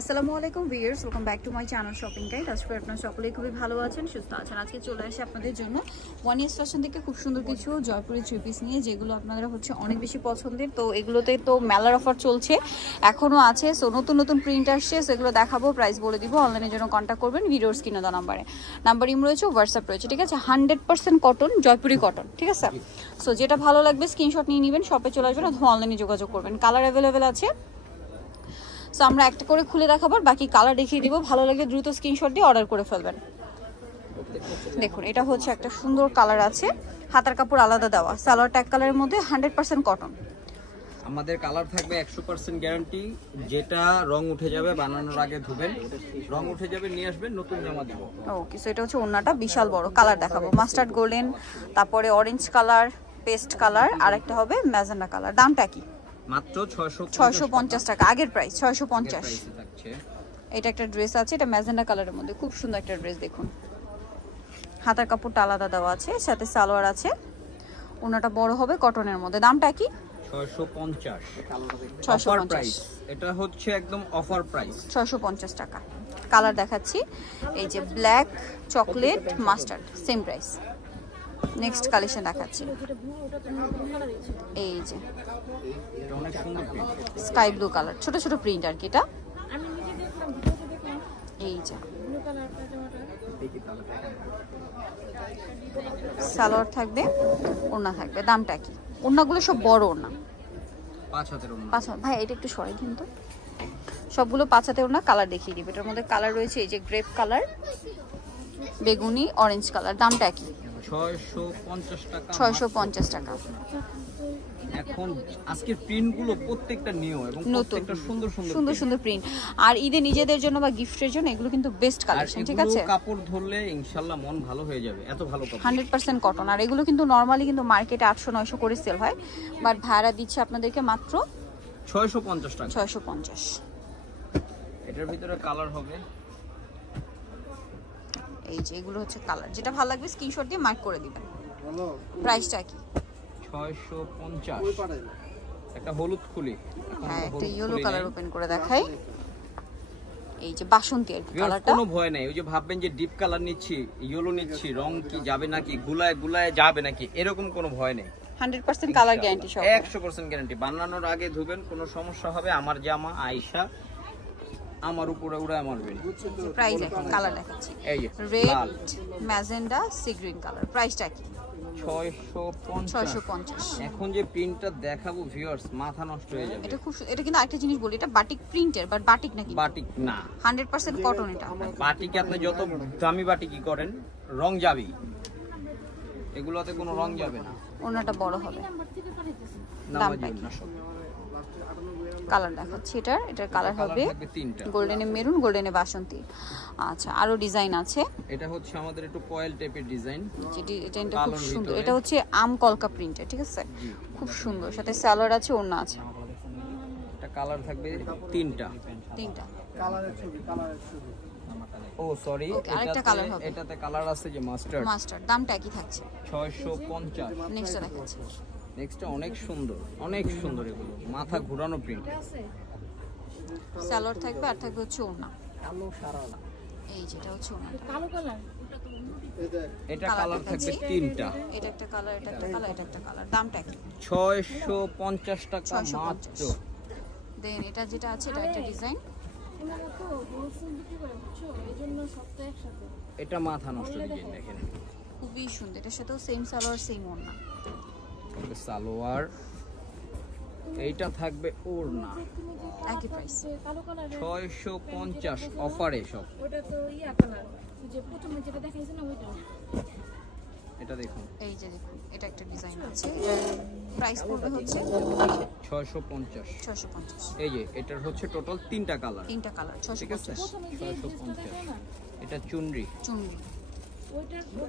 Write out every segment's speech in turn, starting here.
আসসালামু আলাইকুম viewers, welcome back to my channel shopping guide. আজকে আপনারা সকলেই খুবই ভালো আছেন, সুস্থ আছেন। আজকে চলে আসি আপনাদের জন্য ওয়ান ইয়ার্স ফ্যাশন থেকে খুব সুন্দর কিছু জয়পুরি থ্রি পিস নিয়ে, যেগুলো আপনারা অনেক বেশি পছন্দের। তো এগুলোতে তো মেলার অফার চলছে, এখনও আছে। সো নতুন নতুন প্রিন্ট আসছে, সেগুলো দেখাবো, প্রাইস বলে দিব। অনলাইনের জন্য কন্ট্যাক্ট করবেন ভিডিওর স্ক্রিনে দেওয়া নাম্বার ইম রয়েছে, হোয়াটসঅ্যাপ রয়েছে, ঠিক আছে। 100% কটন, জয়পুরি কটন, ঠিক আছে। সো যেটা ভালো লাগবে স্ক্রিনশট নিয়ে নেবেন, শপে চলে আসবেন অথবা অনলাইনে যোগাযোগ করবেন। কালার অ্যাভেলেবেল আছে। সো আমরা একটা করে খুলে দেখাবো, বাকি কালার দেখিয়ে দিব। ভালো লাগে দ্রুত স্ক্রিনশট দিয়ে অর্ডার করে ফেলবেন। দেখুন, এটা হচ্ছে একটা সুন্দর কালার আছে, হাতার কাপড় আলাদা দেওয়া, সালোয়ার ট্যাগ কালারের মধ্যে 100% কটন। আমাদের কালার থাকবে 100% গ্যারান্টি। যেটা রং উঠে যাবে বানানোর আগে ধুবেন, রং উঠে যাবে নিয়ে আসবেন, নতুন জামা দেব। ওকে, সো এটা হচ্ছে ওন্নাটা, বিশাল বড়। কালার দেখাবো মাস্টার্ড গোল্ডেন, তারপরে অরেঞ্জ কালার, পেস্ট কালার, আর একটা হবে ম্যাজেন্ডা কালার। দামটা কি? মাত্র 650 টাকা। আগের প্রাইস 650। এটা একটা ড্রেস আছে, এটা ম্যাজেন্ডা কালারের মধ্যে, খুব সুন্দর একটা ড্রেস। দেখুন, হাতার কাপড়টা আলাদা দেওয়া আছে, সাথে সালোয়ার আছে, ওনাটা বড় হবে কটনের মধ্যে। দামটা কি? 650। এটা হচ্ছে একদম অফার প্রাইস, 650 টাকা। কালার দেখাচ্ছি, এই যে black, chocolate, mustard, same price. Next collection দেখাচ্ছি, এই যে স্কাই ব্লু কালার, ছোট ছোট প্রিন্ট আর কি। এটা এই যে সালোয়ার থাকবে, ওড়না থাকবে। দামটা কি? ওড়নাগুলো সব বড় ওড়না, 5 হাতের ওড়না। 5 হাত। ভাই এটা একটু সরাই কিন্তু, সবগুলো 5 হাতের ওড়না। কালার দেখিয়ে দিবে। এটার মধ্যে কালার রয়েছে, এই যে গ্রেপ কালার, বেগুনি, অরেঞ্জ কালার। দামটা কি? 650 টাকা। 650 টাকা। এখন আজকের প্রিন্টগুলো প্রত্যেকটা নিউ এবং প্রত্যেকটা সুন্দর সুন্দর সুন্দর সুন্দর প্রিন্ট। আর ঈদে নিজেদের জন্য বা গিফটের জন্য এগুলো কিন্তু বেস্ট কালেকশন, ঠিক আছে। কাপড় ধরলে ইনশাআল্লাহ মন ভালো হয়ে যাবে, এত ভালো কাপড়। 100% কটন। আর এগুলো কিন্তু নরমালি কিন্তু মার্কেটে 800-900 করে সেল হয়, বাট ভাড়া দিচ্ছে আপনাদেরকে মাত্র 650 টাকা। 650। এটার ভিতরে কালার হবে, এই যে এগুলো হচ্ছে কালার। যেটা ভালো লাগবে স্ক্রিনশট দিয়ে মার্ক করে দিবেন। প্রাইসটা কি? 650। একটা হলুদ খুলি, হ্যাঁ একটা ইয়েলো কালার ওপেন করে দেখাই। এই যে বাসন্তী আর কি কালারটা। কোনো ভয় নাই, ওই যে ভাববেন যে ডিপ কালার নিচ্ছি, ইয়েলো নিচ্ছি, রং কি যাবে নাকি, গুলায় গুলায় যাবে নাকি, এরকম কোনো ভয় নেই। 100% কালার গ্যারান্টি সহ, 100% গ্যারান্টি। বানানোর আগে ধুবেন, কোনো সমস্যা হবে আমার জামা আয়েশা আমার উপরে উড়ায় মারবেন। প্রাইস এখন কালার দেখাচ্ছি, এই যে red, magenta, sea green colour. প্রাইসটা কি? 650। এখন যে প্রিন্টটা দেখাবো ভিউয়ার্স, মাথা নষ্ট হয়ে যাবে। এটা খুব, এটা কিন্তু আরেকটা জিনিস বলি, এটা বাটিক প্রিন্টের, বাট বাটিক নাকি? বাটিক না, 100% কটন। এটা বাটিক আপনি যত দামি বাটিকই করেন রং যাবেই, এগুলোতে কোনো রং যাবে না। ওনাটা বড় হবে। দামটা কি? কালার দেখাচ্ছি, এটার কালার হবে গোল্ডেনে মেরুন, গোল্ডেনে বাসন্তী। আচ্ছা, আরো ডিজাইন আছে। এটা হচ্ছে আমাদের একটু কয়েল টাইপের ডিজাইন, এটা খুব সুন্দর। এটা হচ্ছে আম কলকা প্রিন্টের, ঠিক আছে, খুব সুন্দর। সাথে সালোয়ার আছে, ওড়না আছে। এটা কালার থাকবে তিনটা কালারের ছবি। ও সরি, আরেকটা কালার হবে, এটাতে কালার আছে যে মাস্টার্ড। দামটা কি থাকছে? 650। নেক্সট দেখাচ্ছি, নেক্সটটা অনেক সুন্দর, অনেক সুন্দর। এগুলো মাথা ঘোরানো প্রিন্ট, সালোয়ার থাকবে, আর থাকবে হচ্ছে ওড়না। এই যেটা হচ্ছে ওড়না, কালো কালার। এটা কালার থাকবে তিনটা। এটা একটা কালার, এটা একটা কালার, এটা একটা কালার। দামটা কি? 650 টাকা মাত্র। দেন এটা যেটা আছে, এটা একটা ডিজাইন। এটা মাথা নষ্ট ডিজাইন, দেখেন খুবই সুন্দর। এটার সাথেও সেম সালোয়ার, সেম ওড়না। সালোয়ার, এইটা থাকবে ওড়না, একই প্রাইস, 650 অফারে সব। ওটা তো ইয়া কালার, যে প্রথমে যেটা দেখাইছে না ওইটা। এটা দেখুন, এই যে দেখুন, এটা একটা ডিজাইন আছে। প্রাইস পড়বে হচ্ছে 650। এই যে এটার হচ্ছে টোটাল তিনটা কালার, 650। এটা চুনরি।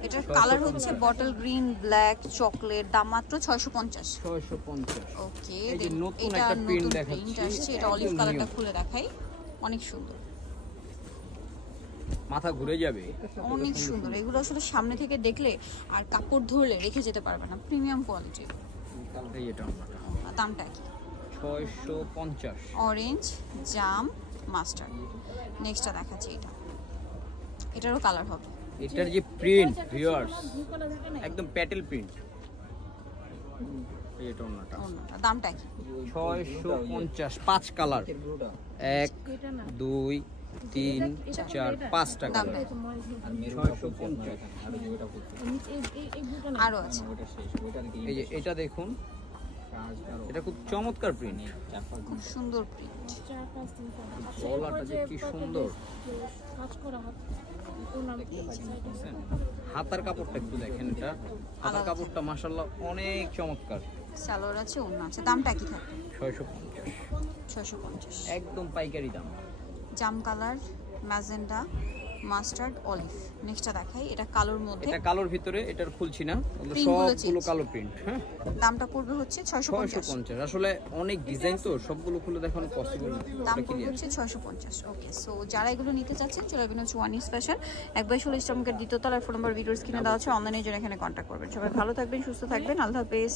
এটার কালার হচ্ছে বটল গ্রিন, ব্ল্যাক, চকলেট। দাম মাত্র 650। ওকে, এই যে নতুন একটা প্রিন্ট দেখাচ্ছি, এটা অলিভ কালারটা খুলে দেখাই, অনেক সুন্দর, মাথা ঘুরে যাবে, অনেক সুন্দর। এগুলো আসলে সামনে থেকে দেখলে আর কাপড় ধরলে রেখে যেতে পারবে না, প্রিমিয়াম কোয়ালিটির। এই এটা দামটা কি? 650। অরেঞ্জ, জাম, মাস্টার্ড। নেক্সটটা দেখাচ্ছি এটারও কালার হবে। এটার যে প্রিন্ট ভিউয়ার্স একদম প্যাটেল প্রিন্ট। এটা ওনাটা দামটা কি? 650 5 কালার 1 2 3 4 5টা কালার 650। আরো আছে এই যে এটা দেখুন, এটা খুব চমৎকার প্রিন্ট, খুব সুন্দর প্রিন্ট। গলাটা যে কি সুন্দর, হাতার কাপড়টা একটু দেখেন, এটা হাতার কাপড়টা মাশাআল্লাহ অনেক চমৎকার। সালোয়ার আছে, ওড়না আছে। দামটা কি থাকবে? 650 650 একদম পাইকারি দাম। জাম কালার, ম্যাজেন্টা, মাস্টার্ড, অলিভ। নেক্সটটা দেখাই, এটা কালোর মধ্যে, এটা কালোর ভিতরে, এটার খুলছি না, প্রিন্টগুলো সবগুলো কালো প্রিন্ট। হ্যাঁ, দামটা পড়বে হচ্ছে 650। 650 আসলে অনেক ডিজাইন তো সবগুলো খুলে দেখানো পসিবল না। দাম পড়বে হচ্ছে 650। ওকে, সো যারা এগুলো নিতে চাচ্ছেন চলে আসবেন হচ্ছে ওয়ান ইস ফ্যাশন, 1/16 ইস্টামকের দ্বিতীয় তলার ফোন নাম্বার ভিডিওর স্ক্রিনে দেওয়া আছে, অনলাইনে জন্য এখানে কন্ট্যাক্ট করবেন। সবাই ভালো থাকবেন, সুস্থ থাকবেন, আল্লাহ হাফেজ।